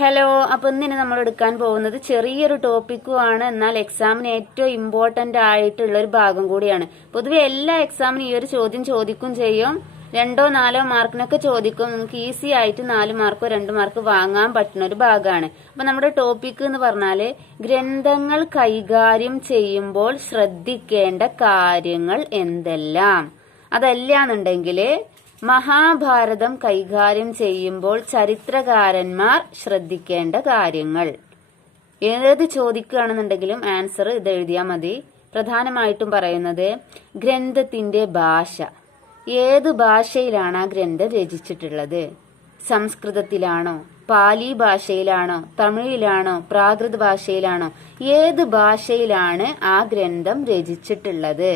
Hello. അപ്പൊ ഇന്നിന് നമ്മൾ എടുക്കാൻ പോകുന്നത് ചെറിയൊരു ടോപ്പിക്കുമാണ്, എന്നാൽ എക്സാമിന് ഏറ്റവും ഇമ്പോർട്ടന്റ് ആയിട്ടുള്ള ഒരു ഭാഗം കൂടിയാണ്. പൊതുവെ എല്ലാ എക്സാമിനും ഈ ഒരു ചോദ്യം ചോദിക്കും ചെയ്യും. 2 or 4 മാർക്കിനൊക്കെ ചോദിക്കും. നിങ്ങൾക്ക് ഈസി ആയിട്ട് 4 മാർക്കോ 2 മാർക്ക് വാങ്ങാൻ പറ്റുന്ന ഒരു ഭാഗമാണ്. അപ്പൊ നമ്മുടെ ടോപ്പിക് എന്ന് പറഞ്ഞാല് ഗ്രന്ഥങ്ങൾ കൈകാര്യം ചെയ്യുമ്പോൾ ശ്രദ്ധിക്കേണ്ട കാര്യങ്ങൾ എന്തെല്ലാം. അതല്ലാന്നുണ്ടെങ്കിൽ മഹാഭാരതം കൈകാര്യം ചെയ്യുമ്പോൾ ചരിത്രകാരന്മാർ ശ്രദ്ധിക്കേണ്ട കാര്യങ്ങൾ. ഏത് ചോദിക്കുകയാണെന്നുണ്ടെങ്കിലും ആൻസർ ഇത് എഴുതിയാൽ മതി. പ്രധാനമായിട്ടും പറയുന്നത് ഗ്രന്ഥത്തിന്റെ ഭാഷ. ഏത് ഭാഷയിലാണ് ആ ഗ്രന്ഥം രചിച്ചിട്ടുള്ളത്? സംസ്കൃതത്തിലാണോ, പാലി ഭാഷയിലാണോ, തമിഴിലാണോ, പ്രാകൃത ഭാഷയിലാണോ? ഏത് ഭാഷയിലാണ് ആ ഗ്രന്ഥം രചിച്ചിട്ടുള്ളത്?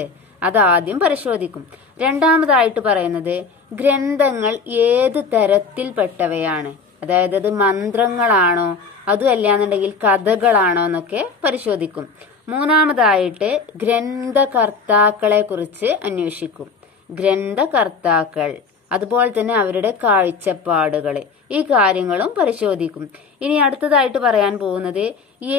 അതാദ്യം പരിശോധിക്കും. രണ്ടാമതായിട്ട് പറയുന്നത് ഗ്രന്ഥങ്ങൾ ഏത് തരത്തിൽപ്പെട്ടവയാണ്. അതായത് അത് മന്ത്രങ്ങളാണോ അതുമല്ലാന്നുണ്ടെങ്കിൽ കഥകളാണോ എന്നൊക്കെ പരിശോധിക്കും. മൂന്നാമതായിട്ട് ഗ്രന്ഥകർത്താക്കളെ കുറിച്ച് അന്വേഷിക്കും. ഗ്രന്ഥകർത്താക്കൾ, അതുപോലെ തന്നെ അവരുടെ കാഴ്ചപ്പാടുകൾ, ഈ കാര്യങ്ങളും പരിശോധിക്കും. ഇനി അടുത്തതായിട്ട് പറയാൻ പോകുന്നത്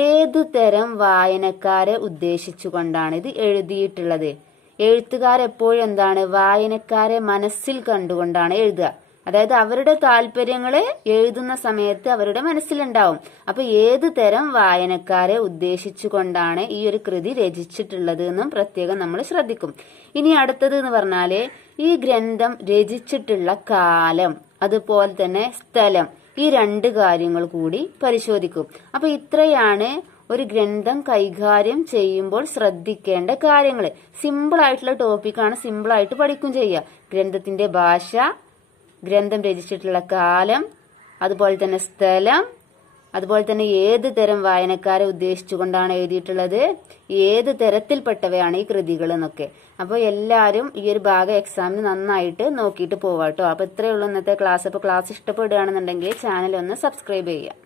ഏതു തരം വായനക്കാരെ ഉദ്ദേശിച്ചുകൊണ്ടാണ് ഇത് എഴുതിയിട്ടുള്ളത്. എഴുത്തുകാരെപ്പോഴും എന്താണ്, വായനക്കാരെ മനസ്സിൽ കണ്ടുകൊണ്ടാണ് എഴുതുക. അതായത് അവരുടെ താല്പര്യങ്ങള് എഴുതുന്ന സമയത്ത് അവരുടെ മനസ്സിലുണ്ടാവും. അപ്പൊ ഏത് തരം വായനക്കാരെ ഉദ്ദേശിച്ചുകൊണ്ടാണ് ഈ ഒരു കൃതി രചിച്ചിട്ടുള്ളത് എന്നും പ്രത്യേകം നമ്മൾ ശ്രദ്ധിക്കും. ഇനി അടുത്തത് എന്ന് പറഞ്ഞാല് ഈ ഗ്രന്ഥം രചിച്ചിട്ടുള്ള കാലം, അതുപോലെ തന്നെ സ്ഥലം, ഈ 2 കാര്യങ്ങൾ കൂടി പരിശോധിക്കും. അപ്പൊ ഇത്രയാണ് ഒരു ഗ്രന്ഥം കൈകാര്യം ചെയ്യുമ്പോൾ ശ്രദ്ധിക്കേണ്ട കാര്യങ്ങൾ. സിമ്പിൾ ആയിട്ടുള്ള ടോപ്പിക്കാണ്, സിമ്പിൾ ആയിട്ട് പഠിക്കും ചെയ്യുക. ഗ്രന്ഥത്തിന്റെ ഭാഷ, ഗ്രന്ഥം രചിച്ചിട്ടുള്ള കാലം, അതുപോലെ തന്നെ സ്ഥലം, അതുപോലെ തന്നെ ഏത് തരം വായനക്കാരെ ഉദ്ദേശിച്ചുകൊണ്ടാണ് എഴുതിയിട്ടുള്ളത്, ഏത് തരത്തിൽപ്പെട്ടവയാണ് ഈ കൃതികൾ എന്നൊക്കെ. അപ്പോൾ എല്ലാവരും ഈ ഒരു ഭാഗം എക്സാമിന് നന്നായിട്ട് നോക്കിയിട്ട് പോവാട്ടോ. അപ്പോൾ ഇത്രയേ ഉള്ളൂ ഇന്നത്തെ ക്ലാസ്. അപ്പോൾ ക്ലാസ് ഇഷ്ടപ്പെടുകയാണെന്നുണ്ടെങ്കിൽ ചാനൽ ഒന്ന് സബ്സ്ക്രൈബ് ചെയ്യുക.